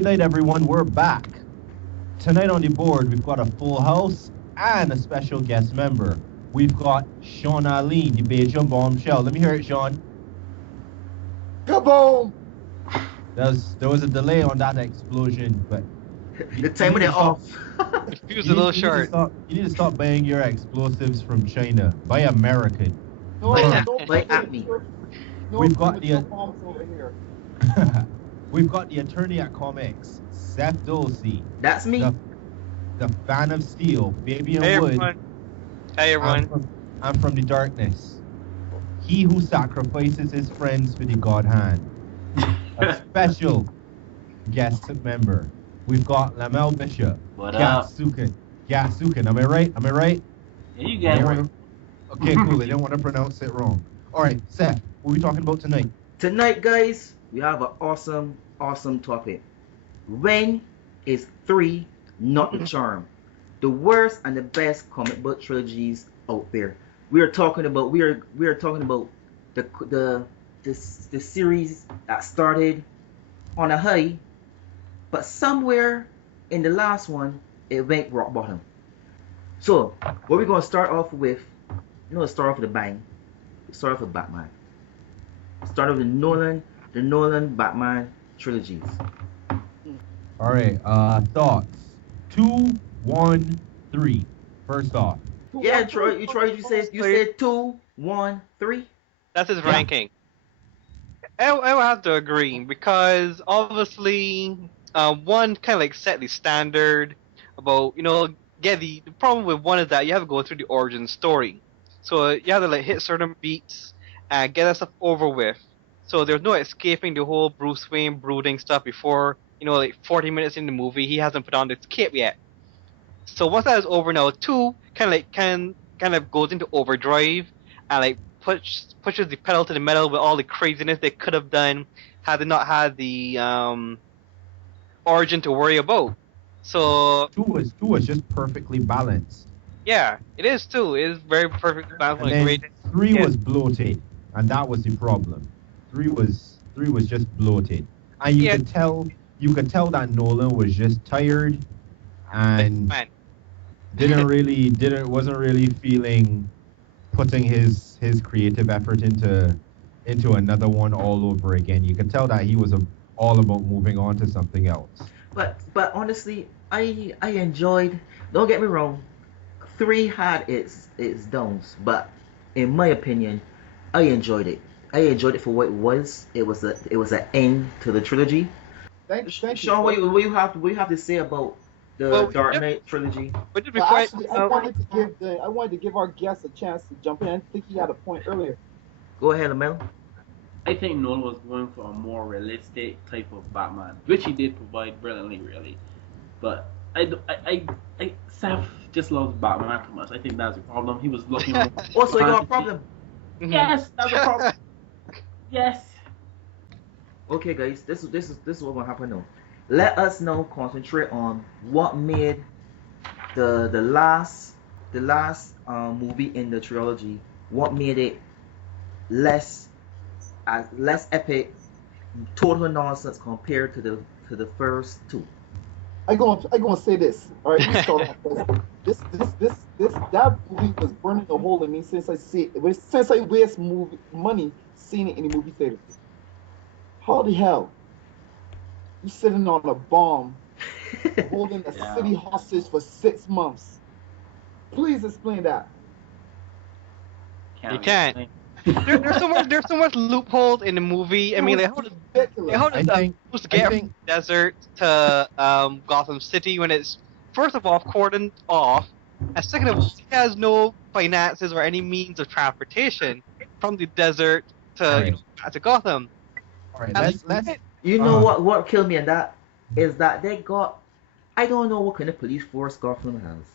good night, everyone. We're back. Tonight on the board, we've got a full house and a special guest member. We've got Shawn Ali, the Belgian bombshell. Let me hear it, Shawn. Kaboom! There was a delay on that explosion, but The timing it off. He was a little short. You need to stop buying your explosives from China. Buy American. No, Like at me. We've got the bombs over here. we've got the attorney at comics, Seth Dulcie. That's me. The fan of steel, Fabian Hey Wood. everyone. Hey everyone. I'm from the darkness. He who sacrifices his friends for the God hand. A special guest member. We've got Lamel Bishop. What up? Gasukin. Am I right? Yeah, you got it right. Okay, cool. I didn't want to pronounce it wrong. All right, Seth, what are we talking about tonight? Tonight, guys, we have an awesome topic. When is 3 not the charm? The worst and the best comic book trilogies out there. We are talking about the series that started on a high, but somewhere in the last one it went rock bottom. So what we're gonna start off with, start off with a bang. Start off with Batman. Start off with the Nolan Batman trilogies. All right, thoughts. 2, 1, 3. First off. Yeah, Troy, you said 2, 1, 3. That's his ranking. I will have to agree because obviously one kind of like set the standard about the problem with one is that you have to go through the origin story, so you have to like hit certain beats and get that stuff over with. So there's no escaping the whole Bruce Wayne brooding stuff before like 40 minutes in the movie he hasn't put on this cape yet. So once that is over now, 2 kind of goes into overdrive and like pushes the pedal to the metal with all the craziness they could have done had they not had the origin to worry about. So 2 was just perfectly balanced. Yeah, it is too. It is very perfectly balanced And and then great. 3 was bloated, and that was the problem. 3 was just bloated, and you could tell that Nolan was just tired and wasn't really feeling putting his creative effort into another one all over again. You could tell that he was all about moving on to something else. But honestly, I enjoyed. Don't get me wrong, 3 had its downs, but in my opinion, I enjoyed it. I enjoyed it for what it was. It was an end to the trilogy. Thank Shawn, what you have to say about the Dark Knight trilogy? But just Well, before actually, I wanted to give our guest a chance to jump in. I think he had a point earlier. Go ahead, Lamel. I think Nolan was going for a more realistic type of Batman, which he did provide brilliantly, really. But Seth just loves Batman too much. I think that's the problem. He was looking for. Also, you got a problem. Yes, that's a problem. Yes. Okay, guys, this is what will happen now. Let us now concentrate on what made the last movie in the trilogy. What made it less epic, total nonsense compared to the first 2. I gonna say this. All right, let me start off. That movie was burning a hole in me since I waste money seeing it in the movie theater. How the hell you sitting on a bomb, holding a city hostage for 6 months? Please explain that. You can't. There's so much loopholes in the movie. I mean, like, how does supposed to get from the desert to Gotham City when it's first of all cordoned off, and second of all, he has no finances or any means of transportation from the desert to back to Gotham. All right, let's. You know what killed me in that is that they got. I don't know what kind of police force Gotham has.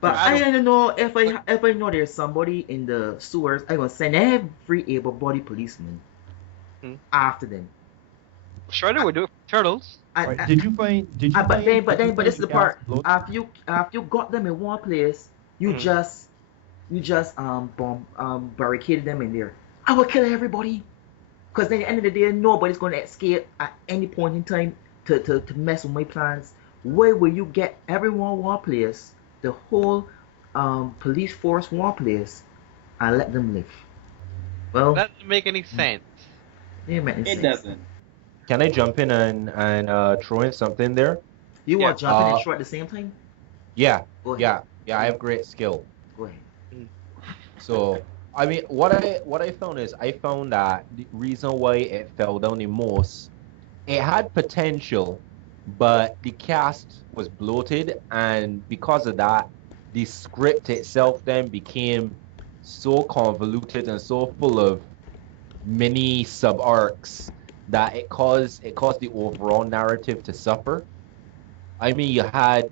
But I don't know if I know there's somebody in the sewers, I'm gonna send every able-bodied policeman after them. Sure, they would do it for Turtles. Did you find? But this is the part. After you got them in one place, you just barricaded them in there. I will kill everybody, because then at the end of the day, nobody's gonna escape at any point in time. to mess with my plans. Where will you get everyone one place, the whole police force one place, and let them live? Well, That doesn't make any sense. it makes It sense. doesn't. Can I jump in and throw in something there? You want to Yeah. jump in and shoot at the same time? Yeah, Go ahead. yeah. I have great skill. Go ahead. So I mean, what I found is I found that the reason why it fell down the most, it had potential, but the cast was bloated, and because of that, the script itself then became so convoluted and so full of mini sub arcs that it caused the overall narrative to suffer. I mean, you had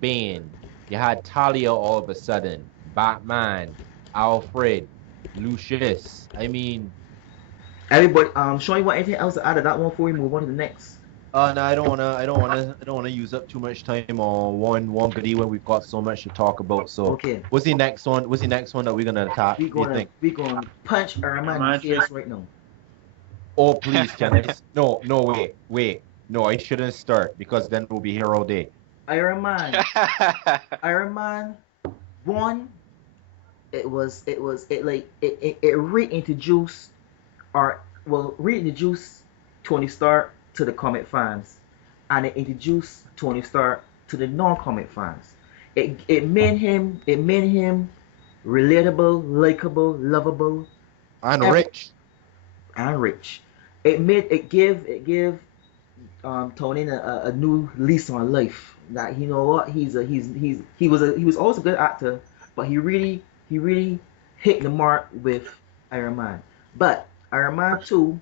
Bane, you had Talia all of a sudden, Batman, Alfred, Lucius. I mean, Everybody, Shawn, you want anything else to add to that one before we move on to the next? no, I don't wanna use up too much time on one goodie when we've got so much to talk about. So, Okay. what's the next one? What's the next one that we're gonna attack? We What do you gonna think? punch Iron Man in the face right now. Oh, please, Kenneth. No, wait. No, I shouldn't start because then we'll be here all day. Iron Man. Iron Man 1. It reintroduced Tony Stark to the comic fans, and it introduced Tony Stark to the non-comic fans. It made him relatable, likable, lovable, And rich. It gave Tony a new lease on life. That you know what he was always a good actor, but he really hit the mark with Iron Man. But Iron Man 2,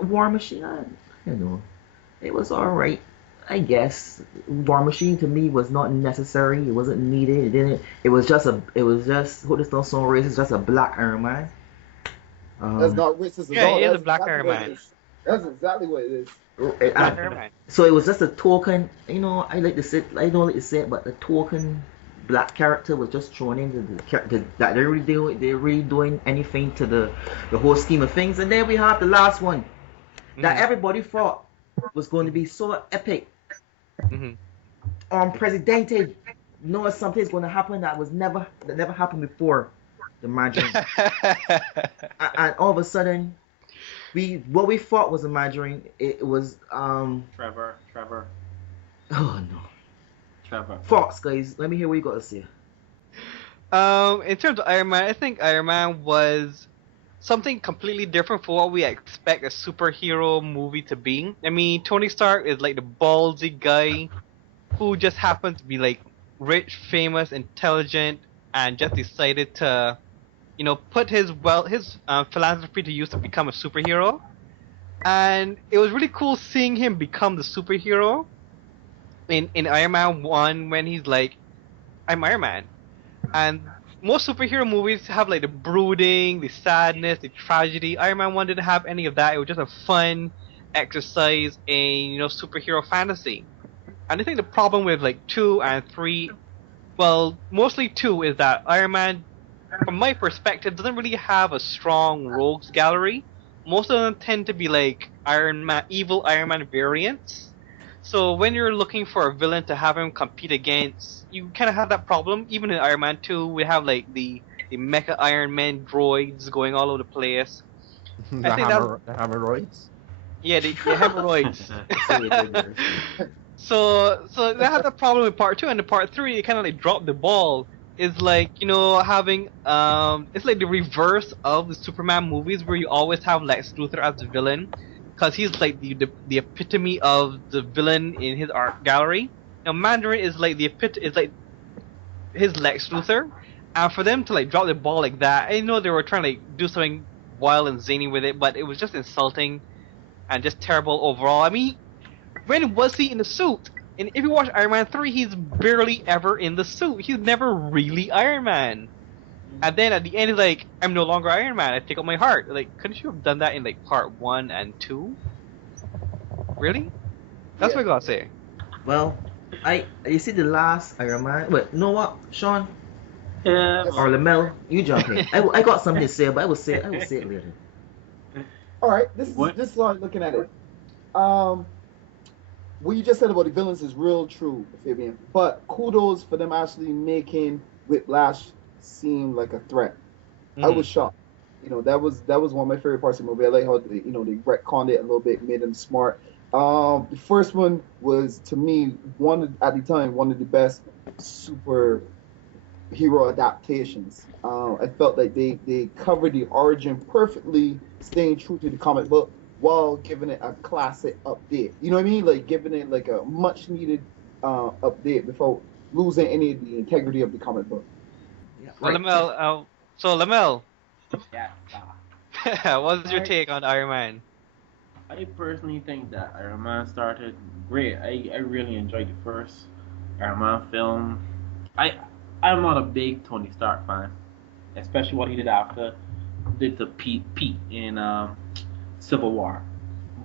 War Machine, it was alright. I guess War Machine to me was not necessary. It wasn't needed. It didn't. It was just who this don't sound racist. Just a black Iron Man. That's not racist at Yeah, all. he is That's a black exactly Iron what it Man. is. That's exactly what it is. Iron Man. So it was just a token. I don't like to say it, but the token black character was just thrown in that they're really doing anything to the whole scheme of things. And then we have the last one that everybody thought was going to be so epic, unprecedented. Something's going to happen that never happened before. The Margarine. And all of a sudden, what we thought was a Margarine, it was Trevor. oh no. Trevor. Fox, guys, let me hear what you got to say. In terms of Iron Man, I think Iron Man was something completely different for what we expect a superhero movie to be. I mean, Tony Stark is like the ballsy guy who just happens to be like rich, famous, intelligent, and just decided to, put his philanthropy to use to become a superhero. And it was really cool seeing him become the superhero in Iron Man 1 when he's like, I'm Iron Man. And most superhero movies have like the brooding, the sadness, the tragedy. Iron Man 1 didn't have any of that. It was just a fun exercise in, superhero fantasy. And I think the problem with like 2 and 3, well, mostly 2, is that Iron Man, from my perspective, doesn't really have a strong rogues gallery. Most of them tend to be like evil Iron Man variants. So when you're looking for a villain to have him compete against, you kind of have that problem. Even in Iron Man 2, we have like the mecha Iron Man droids going all over the place. The hemorrhoids. Yeah, the hemorrhoids. So they had that problem with part 2, and in part 3 it kind of like dropped the ball. It's like having it's like the reverse of the Superman movies where you always have Lex Luthor as the villain, because he's like the epitome of the villain in his art gallery. Now Mandarin is like is like his Lex Luthor, and for them to like drop the ball like that, I know they were trying to like do something wild and zany with it, but it was just insulting and just terrible overall. I mean, when was he in the suit? And if you watch Iron Man 3, he's barely ever in the suit. He's never really Iron Man. And then at the end, he's like, I'm no longer Iron Man. I take out my heart. Like, couldn't you have done that in like part 1 and 2? Really? That's what I gotta say. Well, you see the last Iron Man. Wait, you know what, Shawn? Yeah. Or Lamel, you jump in. I got something to say, but I will say it later. All right, this is What? this is how I'm looking at it. what you just said about the villains is real true, Fabian. But kudos for them actually making Whiplash seem like a threat. I Mm. was shocked. That was one of my favorite parts of the movie. I like how they retconned it a little bit, made them smart. The first one was to me at the time one of the best super hero adaptations. I felt like they covered the origin perfectly, staying true to the comic book while giving it a classic update. You know what I mean? Like giving it like a much needed update without losing any of the integrity of the comic book. Yeah, So right. Lamel, Yeah. what's your take on Iron Man? I personally think that Iron Man started great. I really enjoyed the first Iron Man film. I I'm not a big Tony Stark fan, especially what he did after did to Pete in Civil War.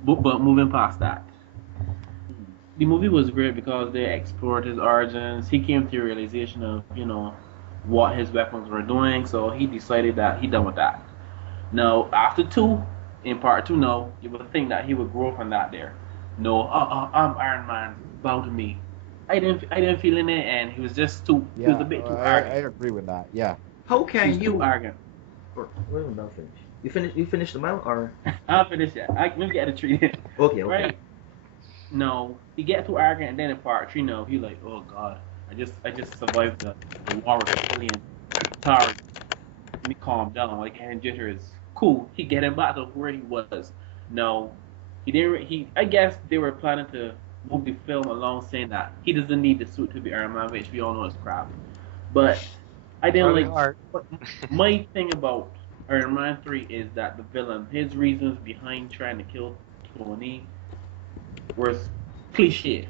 But moving past that, the movie was great because they explored his origins. He came to a realization of what his weapons were doing, so he decided that he done with that. Now after two, in part two, no, you would think that he would grow from that. There, no, I'm Iron Man, bow to me. I didn't feel in it, and he was just too. He was Yeah, a bit too I arrogant. agree with that. Yeah. How He can was too you? arrogant. Or, wait, I'm finish. You finished the mount or? I'll finish it. Let me get a tree. Okay. Right? No, he get too arrogant, and then in part three, no, he like, oh god, I just survived the war with the alien. Sorry, let me calm down. Like hand jitters, cool. He get him back to where he was. No, he didn't. I guess they were planning to move the film along, saying that he doesn't need the suit to be Iron Man, which we all know is crap. But I didn't Probably like. hard. But my thing about Iron Man 3 is that the villain, his reasons behind trying to kill Tony was cliche.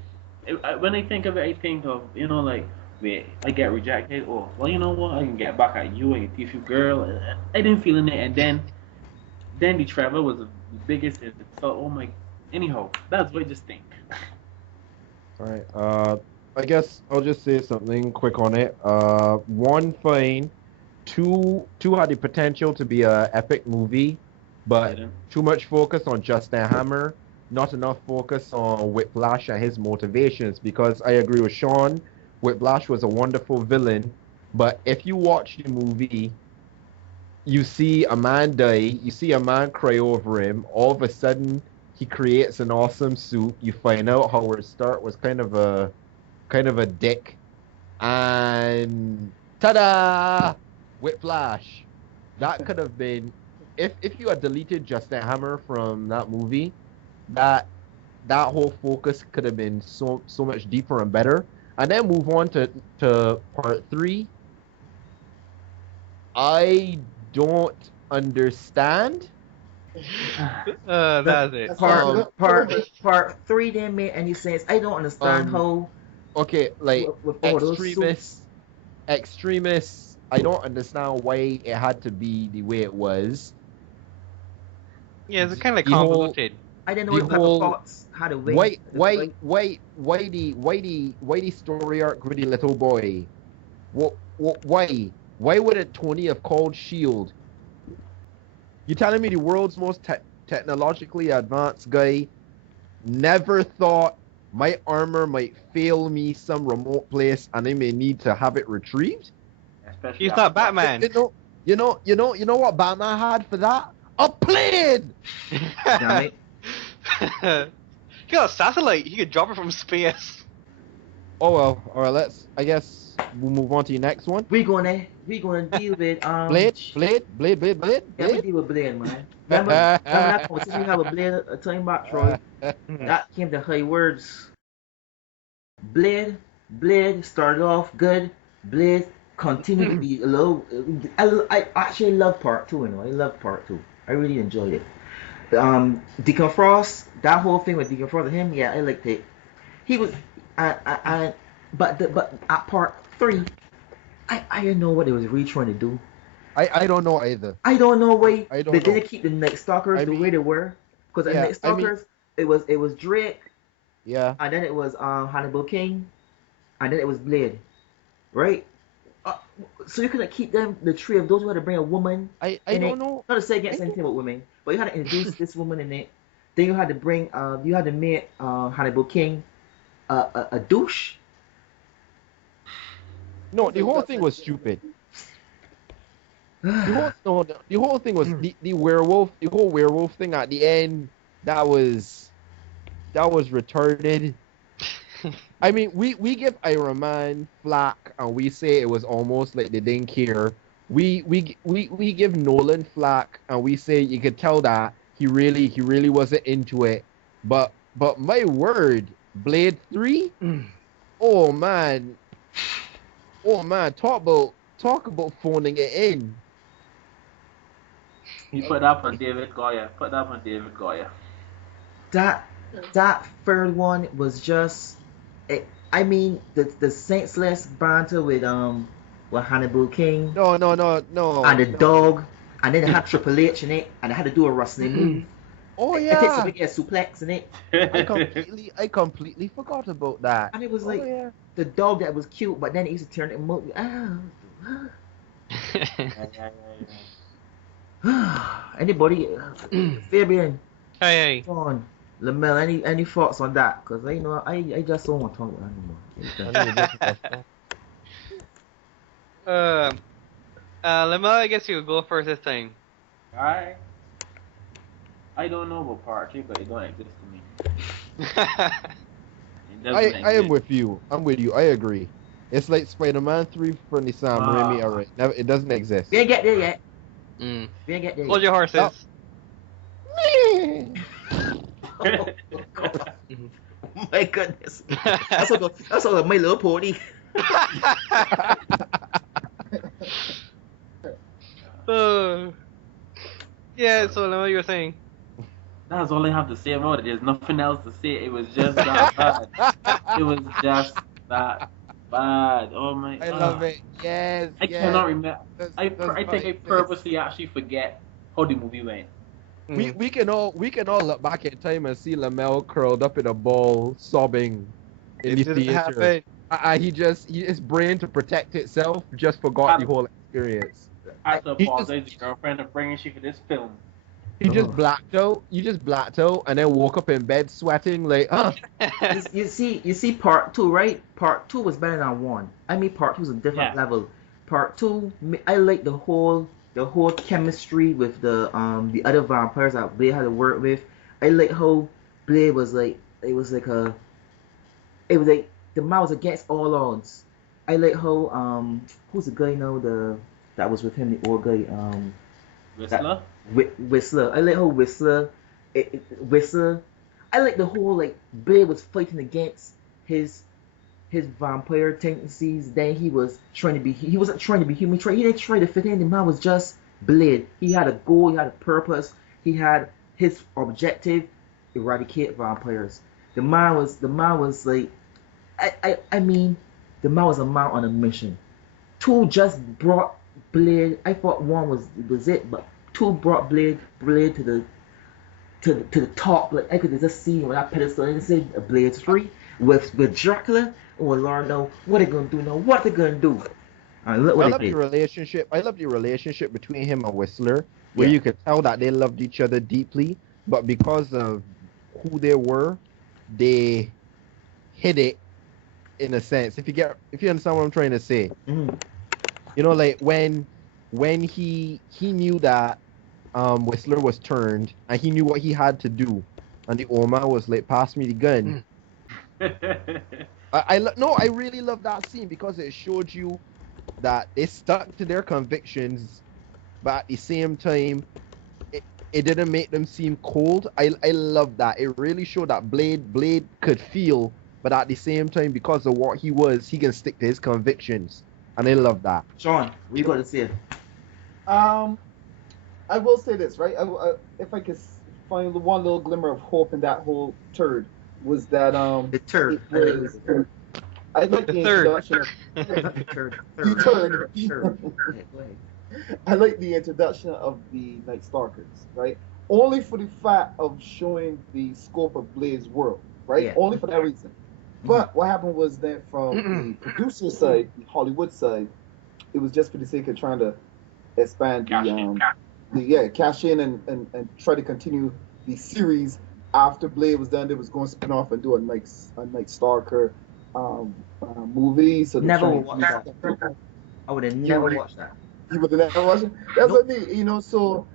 When I think of it, I think of like, wait, I get rejected. Oh, well, you know what? I can get back at you. I can teach you, girl. I didn't feel in it, and then the Trevor was the biggest insult. Oh my. Anyhow, that's what I just think. All right. I guess I'll just say something quick on it. One thing, two had the potential to be a epic movie, but Didn't. too much focus on Justin Hammer, not enough focus on Whiplash and his motivations. Because I agree with Shawn, Whiplash was a wonderful villain, but if you watch the movie, you see a man die, you see a man cry over him. All of a sudden, he creates an awesome suit. You find out Howard Stark was kind of a dick, and ta-da, Whiplash. That could have been if you had deleted Justin Hammer from that movie, that whole focus could have been so much deeper and better. And then move on to part three. I don't understand. That's it. That's Part three didn't make any sense. I don't understand how Okay, like with all those suits. extremists. I don't understand why it had to be the way it was. Yeah, it's kind of The whole- convoluted. I didn't know the what type whole- of thoughts had a way. Why the story arc with the little boy? Why would it Tony have called Shield? You telling me the world's most technologically advanced guy never thought my armor might fail me some remote place and I may need to have it retrieved? Especially He's after not Batman. You know what Batman had for that? A plane! Damn it. He got a satellite. He could drop it from space. Oh well, alright, I guess we'll move on to the next one. We gonna deal with Blade. Yeah, we deal with Blade, man. Remember that conversation we had with Blade a time back, Troy? That came to high words. Blade started off good. Blade continued to be low. I actually love part two. I love part two. I really enjoyed it. Deacon Frost, that whole thing with Deacon Frost and him, yeah, I liked it. He was, but at part three, I didn't know what they was really trying to do. I don't know either. I don't know why I don't they know. didn't keep the Night Stalkers the way they were. Because the Yeah, Night Stalkers, it was Drake, Yeah. and then it was Hannibal King, and then it was Blade, right? So you couldn't keep them, the three of those. You had to bring a woman. I in don't it. know. Not to say against anything about women, but you had to introduce this woman in it Then you had to bring you had to make Hannibal King a douche. No, the whole thing was stupid. The whole thing was the werewolf, the whole werewolf thing at the end. That was retarded. I mean, we give Iron Man flack and we say it was almost like they didn't care. We give Nolan flack and we say you could tell that he really wasn't into it. But my word, Blade 3? Oh man, talk about phoning it in. You put that on David Goya. Put that on David Goya. That third one was just, I mean, the senseless banter with Hannibal King. No. And the dog, and then they had Triple H in it, and they had to do a wrestling move. Oh It takes a yeah, big suplex in it, I completely forgot about that. and it was like yeah. the dog that was cute, but then it used to turn it emotional. Anybody, Fabian, Hey. Shawn, Lamel, any thoughts on that? Because I just don't want to talk about it anymore. Lamel, I guess you go first this time. I don't know about part 2, but it don't exist to me. I am with you. I'm with you. I agree. It's like Spider-Man 3 from the Sam Raimi era. It doesn't exist. We ain't get there yet. Mm. We ain't get there Hold yet. your horses. Oh my goodness. That's all My Little Pony. Yeah, so Lamel, you were saying. That's all I have to say about it. There's nothing else to say. It was just that bad. It was just that bad. Oh my! I love it. Yes. I cannot remember. I think I fine. purposely actually forget how the movie went. We can all look back at time and see Lamel curled up in a ball, sobbing in the theater. His brain to protect itself just forgot the whole experience. I have to apologize to girlfriend for bringing you for this film. You just blacked out, and then woke up in bed sweating like, You see part 2, right? Part 2 was better than 1. I mean, part 2 was a different level. Part 2, I like the whole chemistry with the other vampires that Blade had to work with. I like how Blade was like, the man was against all odds. I like how who's the guy now that was with him, the old guy Whistler? Whistler. I like how Whistler. I like the whole like Blade was fighting against his vampire tendencies. Then he wasn't trying to be human. He didn't try to fit in. The man was just Blade. He had a goal. He had a purpose. He had his objective: eradicate vampires. The man was like, I mean, the man was a man on a mission. 2 just brought Blade. I thought 1 was it, but 2 brought Blade to the top. Like I could just see on that pedestal and say Blade 3 with Dracula. Oh Lord, no! What are they gonna do now? What are they gonna do? I love the relationship between him and Whistler, where you could tell that they loved each other deeply, but because of who they were, they hid it in a sense. If you understand what I'm trying to say. Mm-hmm. You know, like when he knew that Whistler was turned and he knew what he had to do, and the Oma was like, "Pass me the gun." I really love that scene because it showed you that they stuck to their convictions, but at the same time, it didn't make them seem cold. I love that. It really showed that Blade could feel, but at the same time, because of what he was, he can stick to his convictions. And I love that. Shawn, what you got to say? I will say this, right? If I could find the one little glimmer of hope in that whole turd was that the turd. I like the introduction. I like the introduction of the Night Stalkers, right? Only for the fact of showing the scope of Blade's world, right? Yeah. Only for that reason. But what happened was that from the producer side, the Hollywood side, it was just for the sake of trying to expand cash in and try to continue the series after Blade was done, they was going to spin off and do a Night Stalker movie. So they're Never trying will to watch use that. I would have never watched that. You would have never watched it. That's Nope. what I mean. So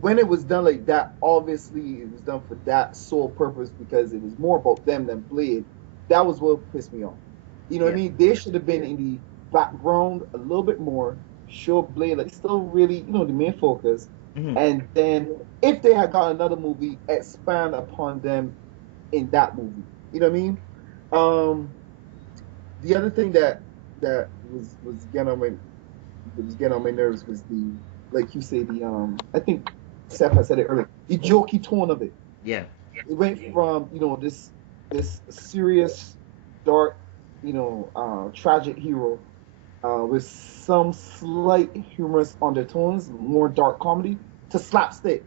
when it was done like that, obviously it was done for that sole purpose because it was more about them than Blade. That was what pissed me off. You know what I mean? They should have been in the background a little bit more. Show Blade like still really, the main focus. Mhm. And then if they had got another movie, expand upon them in that movie. You know what I mean? The other thing that was getting on my nerves was the, like you say, I think Seth had said it earlier, the jokey tone of it. Yeah. It went from this serious, dark, tragic hero with some slight humorous undertones, more dark comedy, to slapstick.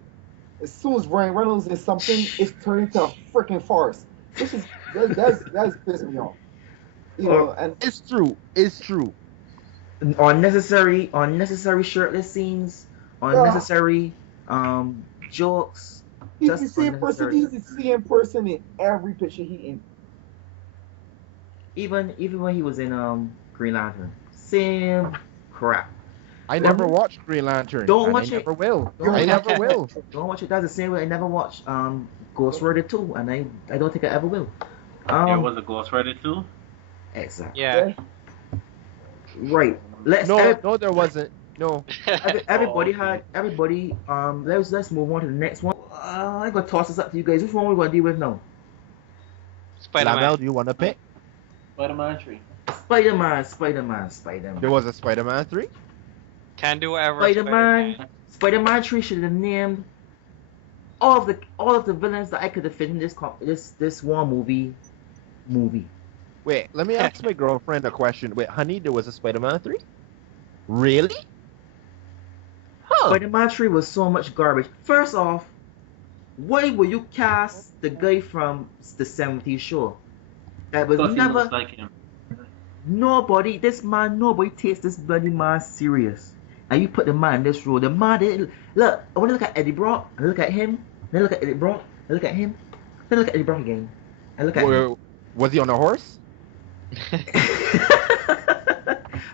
As soon as Ryan Reynolds is something, it's turned into a freaking farce. That's pissed me off. And It's true. It's true. Unnecessary shirtless scenes, unnecessary jokes. he's Just the same person. unnecessary. He's the same person in every picture he in. Even when he was in Green Lantern, same crap. I never watched Green Lantern. Don't and watch I it. never will. Don't I watch never it. will. Don't watch it. That's the same way I never watched Ghost Rider 2, and I don't think I ever will. There was a Ghost Rider too. Exactly. Yeah. Right. Let's No, there wasn't. No. everybody. Let's move on to the next one. I'm gonna toss this up to you guys. Which one we gonna deal with now? Spider-Man. Lamel, do you want to pick? Spider-Man 3. Spider-Man. There was a Spider-Man 3? Can do whatever. Spider-Man 3 should have named all of the villains that I could have fit in this one movie. Wait, let me ask my girlfriend a question. Wait, honey, there was a Spider-Man 3? Really? Huh. Spider-Man 3 was so much garbage. First off, why would you cast the guy from the 70s show? That was Because he never. looks like him. Nobody takes this bloody man serious. And you put the man in this role. The man didn't. Look, I want to look at Eddie Brock. I look at him. Then look at Eddie Brock. I look at him. Then look at Eddie Brock again. I look at him. Was he on a horse?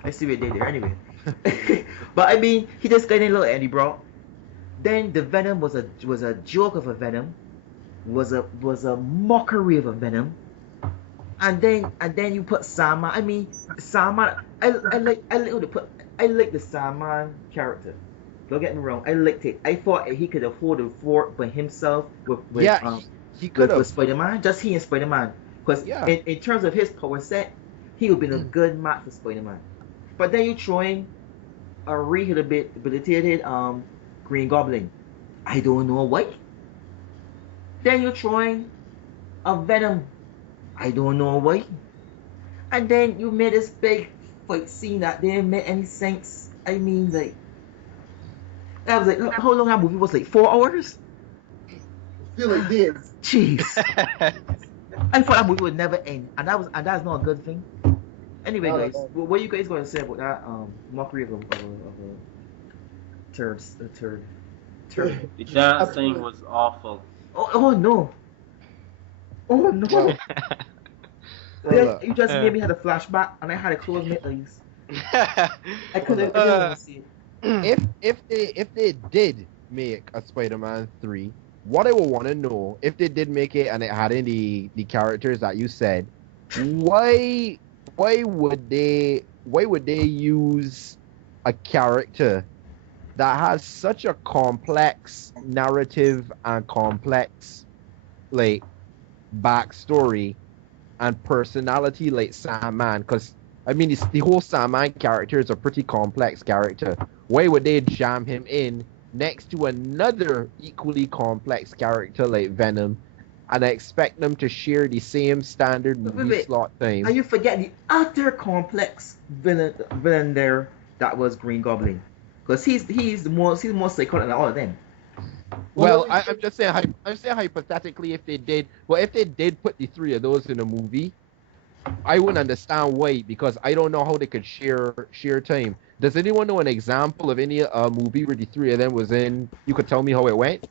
I see what they did there anyway. But I mean, he just got in look at Eddie Brock. Then the Venom was a joke of a Venom. Was a mockery of a Venom. And then you put Sandman. I mean, Sandman. I like the Sandman character. Don't get me wrong. I liked it. I thought he could afford the fort by himself with he could have. with Spider-Man. Just he and Spider-Man. Because in terms of his power set, he would have been a good match for Spider-Man. But then you throw in a rehabilitated Green Goblin. I don't know why. Then you throw in a Venom. I don't know why. And then you made this big fight scene that didn't make any sense. I mean, like, that was like, how long that movie was? Like 4 hours? I feel like this. Jeez. I thought that movie would never end, and that's not a good thing. Anyway, guys, what are you guys going to say about that mockery of a turd? The dance thing was awful. Oh no! Oh no! You just made me have a flashback, and I had to close my eyes. I couldn't see it. If they did make a Spider-Man 3, what I would want to know, if they did make it and it had any the characters that you said, why would they use a character that has such a complex narrative and complex like backstory and personality like Sandman? Because I mean, the whole Sandman character is a pretty complex character. Why would they jam him in next to another equally complex character like Venom and I expect them to share the same standard movie slot time? And you forget the other complex villain there that was Green Goblin, because he's the most psychotic than all of them. Well, I'm just saying. I'm saying hypothetically, if they did put the three of those in a movie, I wouldn't understand why, because I don't know how they could share time. Does anyone know an example of any movie where the three of them was in? You could tell me how it went.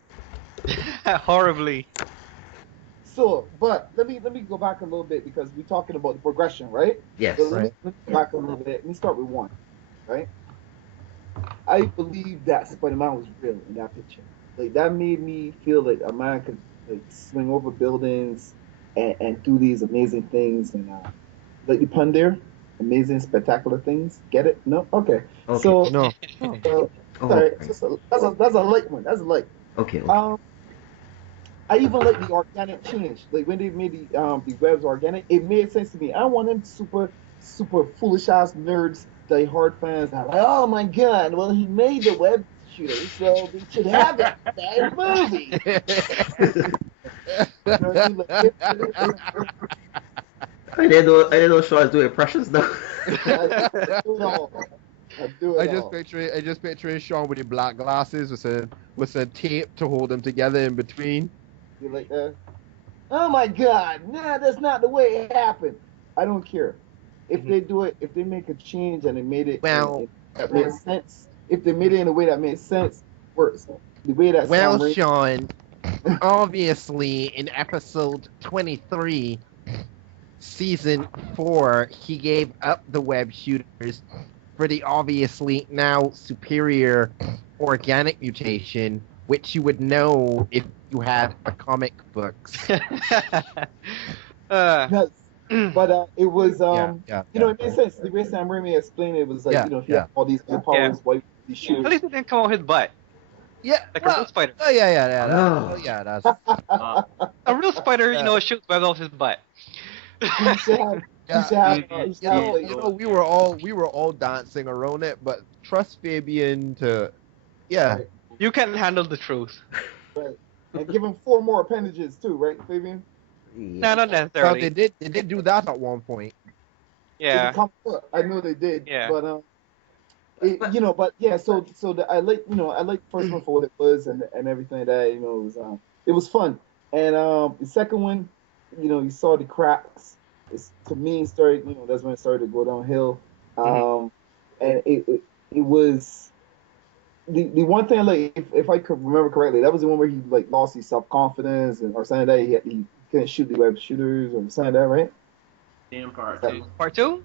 Horribly. So, but let me go back a little bit because we're talking about the progression, right? Yes. So Right. let me go back a little bit. Let me start with one, right? I believe that Spider-Man was real in that picture. Like that made me feel like a man could like swing over buildings and do these amazing things and like the pun there, amazing spectacular things. Get it? No? Okay. Okay. So No. Oh, sorry, right. that's a light one. That's a light. Okay. I even like the organic change. Like when they made the webs organic, it made sense to me. I want them super foolish ass nerds, die hard fans that are like, oh my god, well he made the web shooter, so we should have it in the movie. You know what I mean? Like, I didn't know Shawn was doing impressions though. I do it all. I do it I all. just picture Shawn with the black glasses with some tape to hold them together in between. You like that? Oh my god, nah, that's not the way it happened. I don't care. If they do it, if they make a change and they made it Well, that made sense, if they made it in a way that made sense, works. The way that well, Sam Raimi, Shawn, obviously in episode 23, season 4, he gave up the web shooters for the obviously now superior organic mutation, which you would know if you had the comic books. because, but it was you know, it made yeah. sense. The way Sam Raimi explained it was like, Yeah, you know, if you yeah. have all these good powers, why these At shooters? least it didn't come out his butt. Yeah, Like a well, real spider. oh yeah. Oh. Oh yeah, that's A real spider, Yeah. you know, shoots webs off his butt. He should have, yeah. he should have, he should have, like, We were all dancing around it, but trust Fabian to, yeah. Right. You can't handle the truth. Right. And give him 4 more appendages too, right, Fabian? No, not Well, necessarily. they did do that at one point. Yeah. I know they did, Yeah. but you know, but yeah, so I like, you know, I like the first one for what it was and everything like that, you know, it was fun. And the second one, you know, you saw the cracks. It's to me started, you know, that's when it started to go downhill. And it was the one thing, like, if I could remember correctly, that was the one where he like lost his self confidence and or something like that he couldn't shoot the web shooters or something like that, right? Same part. That- Too. Part 2?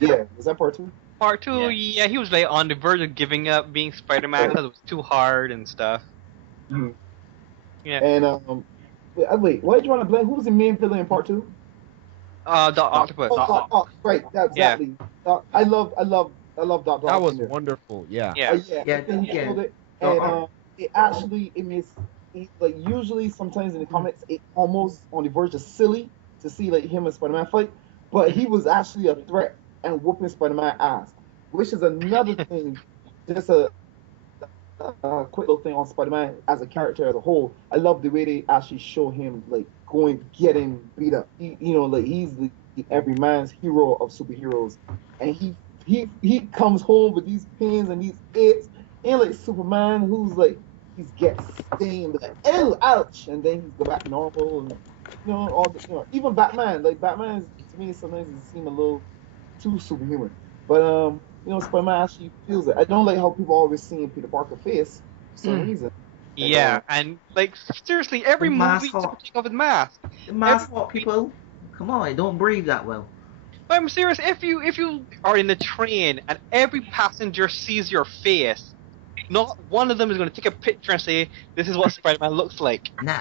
Yeah, was that part 2? Part 2, Yeah. yeah, he was like on the verge of giving up being Spider-Man because it was too hard and stuff. Mhm. Yeah. And wait, why did you want to blame? Who was the main villain in part 2? The octopus. Right, that exactly. I love Dr. That was Octopus. wonderful. Yeah. Yeah. I think he killed it. And it makes like usually sometimes in the comics it almost on the verge of silly to see like him and Spider-Man fight, but he was actually a threat and whooping Spider-Man ass, which is another thing. Just a quick little thing on Spider-Man as a character as a whole. I love the way they actually show him like going getting beat up. You know, like he's the every man's hero of superheroes, and he comes home with these pains and these aches, and like Superman, who's like he's gets stained, like oh ouch, and then he's go back to normal, and you know all the, you know, even Batman, like Batman to me sometimes it seems a little too superhuman, but you know, Spider-Man actually feels it. I don't like how people always seeing Peter Parker face for some reason. Yeah, and like seriously, every The movie mask he's gonna hot. take off his mask. The mask hot people. Come on, don't breathe that well. But I'm serious. If you are in the train and every passenger sees your face, not one of them is gonna take a picture and say, "This is what Spider-Man looks like." Nah.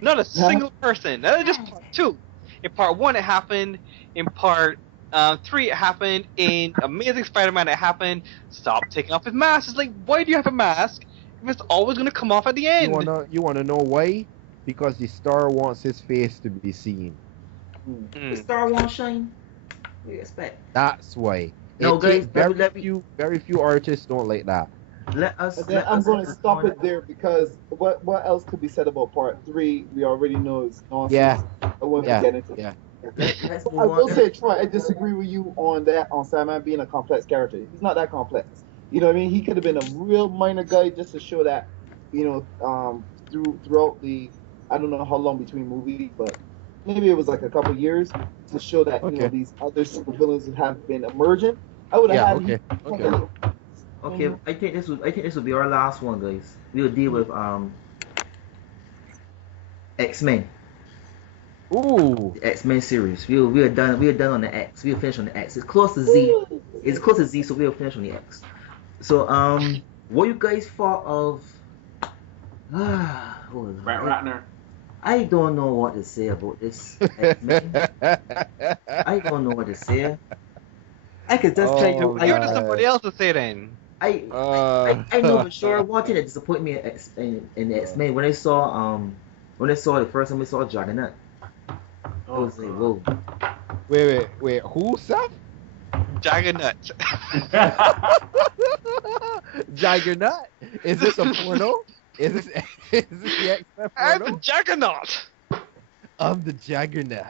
Not a single person. That's just part 2. In part 1, it happened. In part 3, it happened. In Amazing Spider-Man, it happened. Stop taking off his mask. It's like, why do you have a mask if it's always gonna come off at the end? You wanna know why? Because the star wants his face to be seen. The star won't shine. What do you expect? That's why. No, It guys, takes let me- very few artists don't like that. Let us. And then I'm going to stop it there because what else could be said about part 3? We already know is nonsense. Yeah. I won't Yeah. get into Yeah. Let's move I will on. say, Troy, I disagree with you on that, on Sandman being a complex character. He's not that complex. You know what I mean? He could have been a real minor guy just to show that, you know, throughout the, I don't know how long between movies, but maybe it was like a couple years to show that, you know, Okay. these other supervillains have been emerging. I would have Yeah. had Okay. Okay, I think this would be our last one, guys. We'll deal with X-Men. Ooh. The X-Men series. We are done. We are done on the X. We are finished on the X. It's close to Z. It's close to Z, so we are finished on the X. So what you guys thought of? Brett Ratner. I don't know what to say about this X-Men. I don't know what to say. I could just tell you. Oh, Give it to man. somebody else to say then. I know for sure one thing that disappointed me in X-Men when I saw the first time we saw Juggernaut. I was like, whoa. Wait. Who, Seth? Juggernaut. Juggernaut? Is this a porno? Is this the X-Men I'm the porno? Juggernaut. I'm the Juggernaut.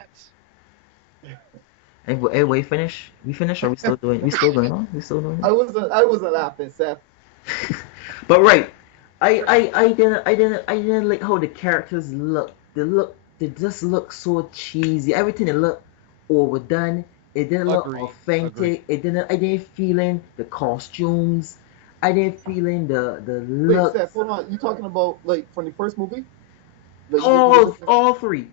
Hey, we finish? We finish? Are we still doing? We still going on? We still doing? I wasn't laughing, Seth. But right, I didn't like how the characters look. They just look so cheesy. Everything that looked overdone. It didn't look authentic. Agreed. I didn't feeling the costumes. I didn't feeling the Wait, look. Seth, hold on. You talking about like from the first movie? Like, All three.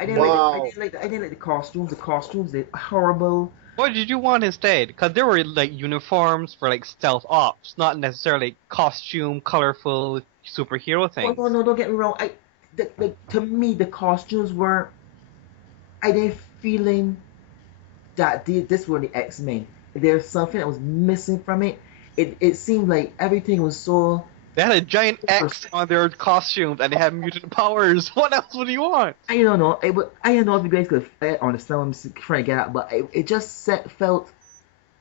I didn't Wow. like the costumes. The costumes, they're horrible. What did you want instead? Because there were like uniforms for like stealth ops, not necessarily costume, colorful superhero things. No, don't get me wrong. To me, the costumes were. I didn't feeling that this were the X-Men. There's something that was missing from it. It seemed like everything was so. They had a giant X on their costumes and they had mutant powers. What else would you want? I don't know. I don't know if you guys could understand what I'm trying to get at, but it just felt.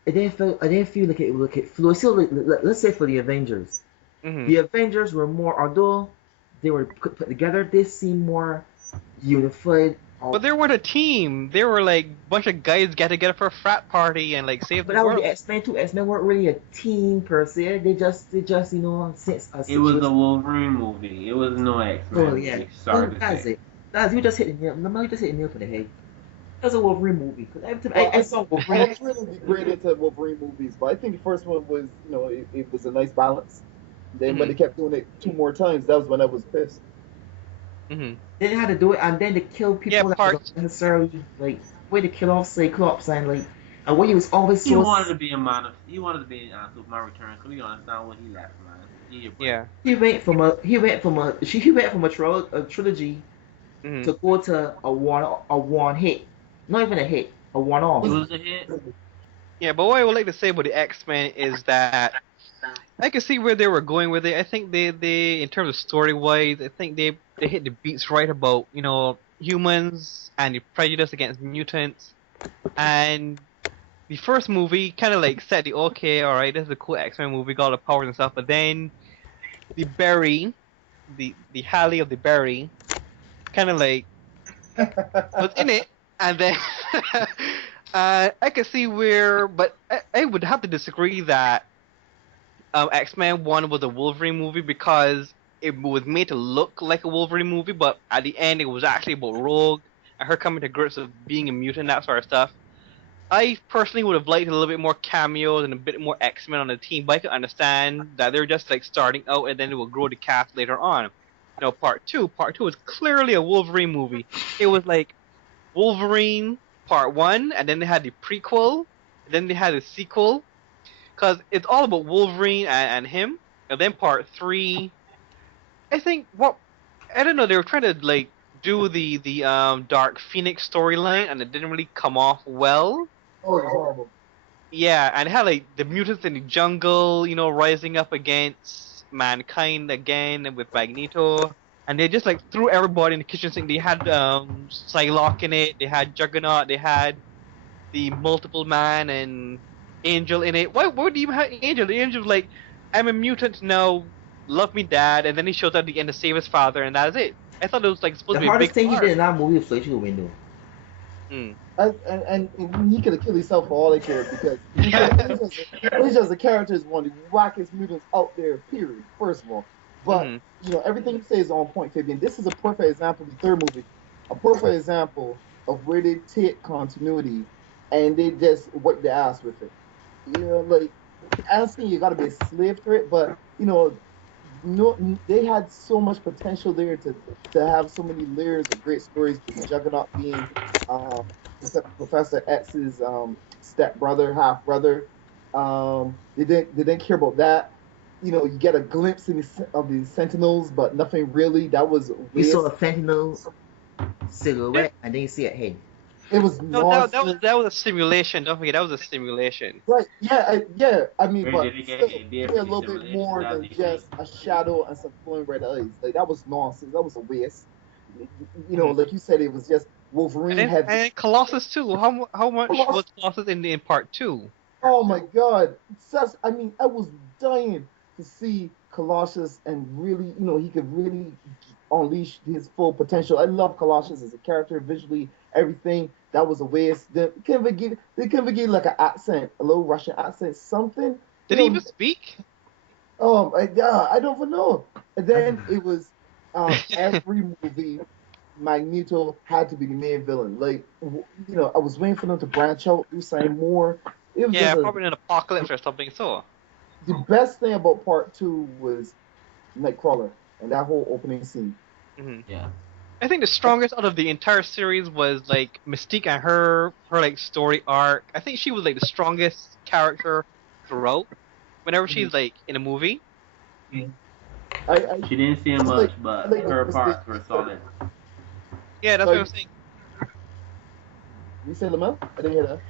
I didn't feel like it flew. So let's say for the Avengers, the Avengers were more, although they were put together, they seemed more unified. But they weren't a team. They were like a bunch of guys get together for a frat party and like save the But that was world. the X-Men too. X-Men weren't since It was a Wolverine movie. It was no X-Men. Oh yeah. movie. Sorry to That's say. it. You just hit the nail. No, you just hit the nail for the head. That's a Wolverine movie. Cause every time I saw I Wolverine. was really great into Wolverine movies, but I think the first one was, it was a nice balance. Then when they kept doing it 2 more times, that was when I was pissed. They had to do it, and then they kill people that don't necessarily like way to kill off Cyclops and like, and when he was always so. He wanted to be a man. He wanted to be Superman Return. Cause we understand what he left, man. Yeah. He went from a trilogy to go to a one hit, not even a hit, a one off. It was a hit. Yeah, but what I would like to say about the X-Men is that I can see where they were going with it. I think they in terms of story-wise, I think they hit the beats right about, humans and the prejudice against mutants. And the first movie kind of like said alright, this is a cool X-Men movie, got all the powers and stuff, but then the Barry, the Halle of the Barry, kind of like was in it, and then I can see where, but I would have to disagree that X-Men 1 was a Wolverine movie because it was made to look like a Wolverine movie, but at the end it was actually about Rogue and her coming to grips with being a mutant, that sort of stuff. I personally would have liked a little bit more cameos and a bit more X-Men on the team, but I can understand that they're just like starting out and then it will grow the cast later on. Part 2 was clearly a Wolverine movie. It was like Wolverine Part 1, and then they had the prequel, and then they had the sequel, because it's all about Wolverine and him. And then Part 3, I think I don't know, they were trying to like do the Dark Phoenix storyline, and it didn't really come off well. Oh, it's horrible. Yeah, and it had like the mutants in the jungle, rising up against mankind again with Magneto, and they just like threw everybody in the kitchen sink. They had Psylocke in it, they had Juggernaut, they had the Multiple Man and Angel in it. Why would you even have Angel? The Angel's like, I'm a mutant now, love me dad, and then he shows up at the end to save his father, and that's it. I thot it was like supposed to be a big The hardest thing part. he did in that movie was fly through the window. And he could have killed himself for all I care, because he's just a character is one of the wackest mutants out there, period, first of all. But, everything you say is on point, Fabian. This is a perfect example of the third movie, a perfect example of where they take continuity and they just wipe their ass with it. Like, I don't think you got to be a slave to it, but, no, they had so much potential there to have so many layers of great stories with Juggernaut being um, Professor X's step brother, half brother. They didn't care about that. You get a glimpse of the Sentinels, but nothing really. That was a You saw waste. a Sentinel silhouette, and then you see a head. It was No, nonsense. that was a simulation. Don't forget that was a simulation. Right? Yeah, yeah. I mean, Where but did they get still, it? give There me for a the little bit simulation more that than they think. just a shadow and some glowing red eyes. Like that was nonsense. That was a waste. Mhm. Like you said, it was just And Wolverine then had. and Colossus too. How much was Colossus in part two? Oh my God. I mean, I was dying to see Colossus and really, he could really unleash his full potential. I love Colossus as a character, visually, everything. That was a waste. They couldn't give like an accent, a little Russian accent, something. You Did he know, even speak? I don't even know. And then it was every movie, Magneto had to be the main villain. Like, I was waiting for them to branch out, do something more. It was just Yeah, probably an apocalypse or something. So the best thing about part two was Nightcrawler and that whole opening scene. hmm Yeah. I think the strongest out of the entire series was like Mystique and her like story arc. I think she was like the strongest character throughout. Whenever Mhm. she's like in a movie. Mhm. I She didn't see I much, like I but like her Mystique. parts were solid. Yeah, that's what Sorry, I'm saying. you say Lamel? I didn't hear that.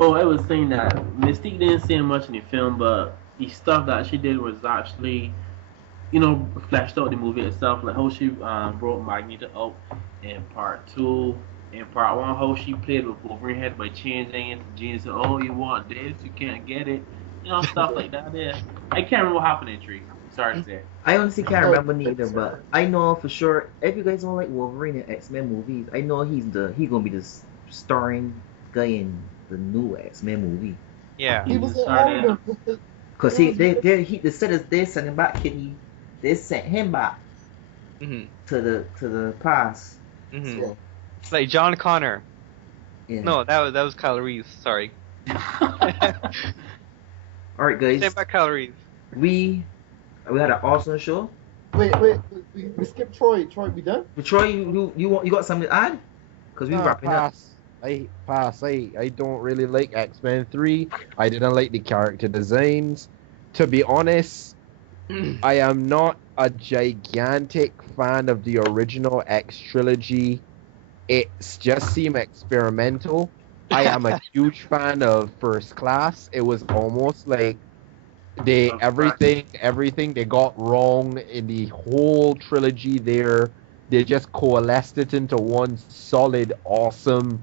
Oh, I was saying that Mystique didn't see much in the film, but the stuff that she did was actually, fleshed out the movie itself. Like how she brought Magneto out in part two. In part one, how she played with Wolverine head by changing it to Jean said, "Oh, you want this? You can't get it." Stuff like that. Yeah. I can't remember what happened in three. Sorry to say. I honestly can't Oh, remember neither, but I know for sure if you guys don't like Wolverine and X-Men movies, I know he's gonna be the starring guy in the new X-Men movie. Yeah. he He's was the in all of starter. them. Cause It was they said they sent him back, kitty. They sent him back hmm to the past. hmm yeah. So Like John Connor. yeah. No, that was Kyle Reese. Sorry. All right, guys. Same back Kyle Reese. We we had an awesome show. Wait. We skipped Troy. Troy, we done? But Troy, you got something to add? Cause we Nah, wrapping up. pass. I pass. I don't really like X-Men 3. I didn't like the character designs. To be honest, I am not a gigantic fan of the original X trilogy. It's just seemed experimental. I am a huge fan of First Class. It was almost like they Of course. everything they got wrong in the whole trilogy there. They just coalesced it into one solid, awesome,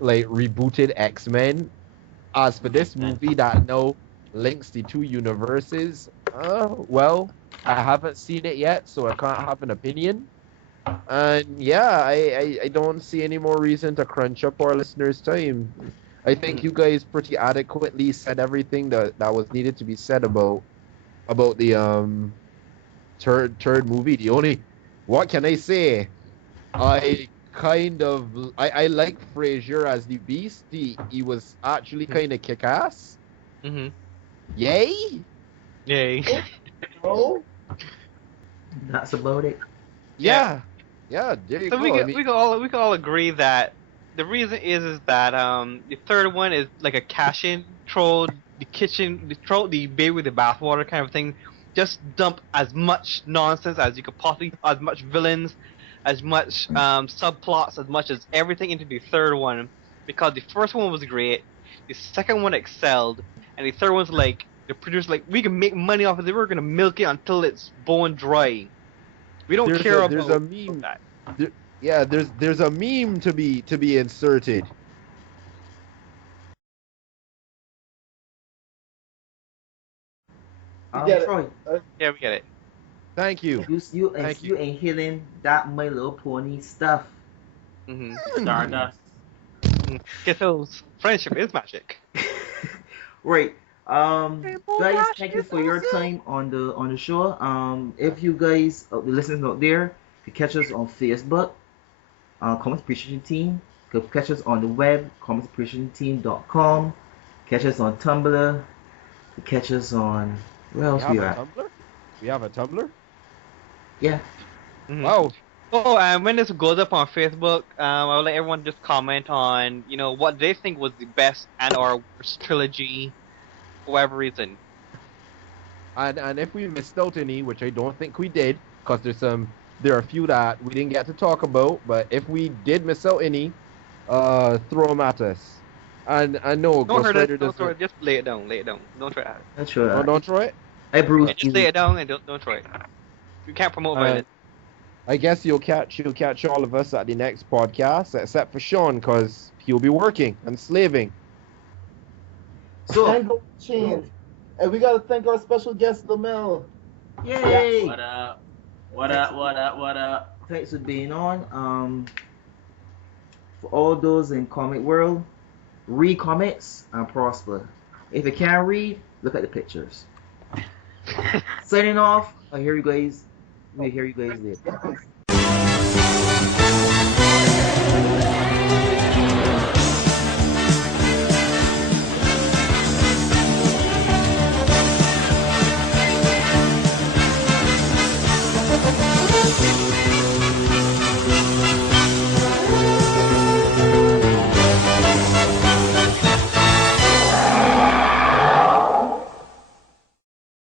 like rebooted X-Men. As for this movie that now links the two universes, well, I haven't seen it yet, so I can't have an opinion. And yeah, I don't see any more reason to crunch up our listeners' time. I think you guys pretty adequately said everything that was needed to be said about the third movie. The only what can I say? I like Frazier as the Beast. He was actually kind of kick ass. hmm Yay! Yay. Oh, That's about it. Yeah. Yeah, there you So go. I mean, we can all agree that the reason is that the third one is like a cash in troll the baby with the bathwater kind of thing. Just dump as much nonsense as you could possibly, as much villains, as much subplots, as much as everything into the third one, because the first one was great, the second one excelled, and the third one's like the producer like we can make money off of it. We're gonna milk it until it's bone dry. We don't care there's a about meme. that. Yeah, there's a meme to be inserted. you get it. Troy, Yeah, we get it. Thank you. Thank you inhaling that My Little Pony stuff. Mm-hmm. Stardust. Get those. Friendship is magic. Right. Guys, thank you for your time on the show. If you guys, the listeners out there, you can catch us on Facebook, Comics Appreciation Team. You can catch us on the web, comicsappreciationteam.com. Catch us on Tumblr. You catch us on where else We we have a at? Tumblr? We have a Tumblr? Yeah. Mhm. Wow. Oh, and when this goes up on Facebook, I'll let everyone just comment on, what they think was the best and or worst trilogy, for whatever reason. And if we missed out any, which I don't think we did, because there are a few that we didn't get to talk about, but if we did miss out any, throw them at us. And I know Don't Ghost hurt us, Rider don't throw doesn't. it, just lay it down, Don't try that. That's true. Oh, don't try it. Hey, Bruce. Yeah, just lay it down and don't try it. You can't promote violence. I guess you'll catch all of us at the next podcast, except for Shawn, because he'll be working and slaving. So, Tango Chains. And we gotta thank our special guest, Lamel. yay! What up? What up? What up? What up? Thanks for being on. For all those in comic world, read comics and prosper. If you can't read, look at the pictures. Signing off. We'll hear you guys later.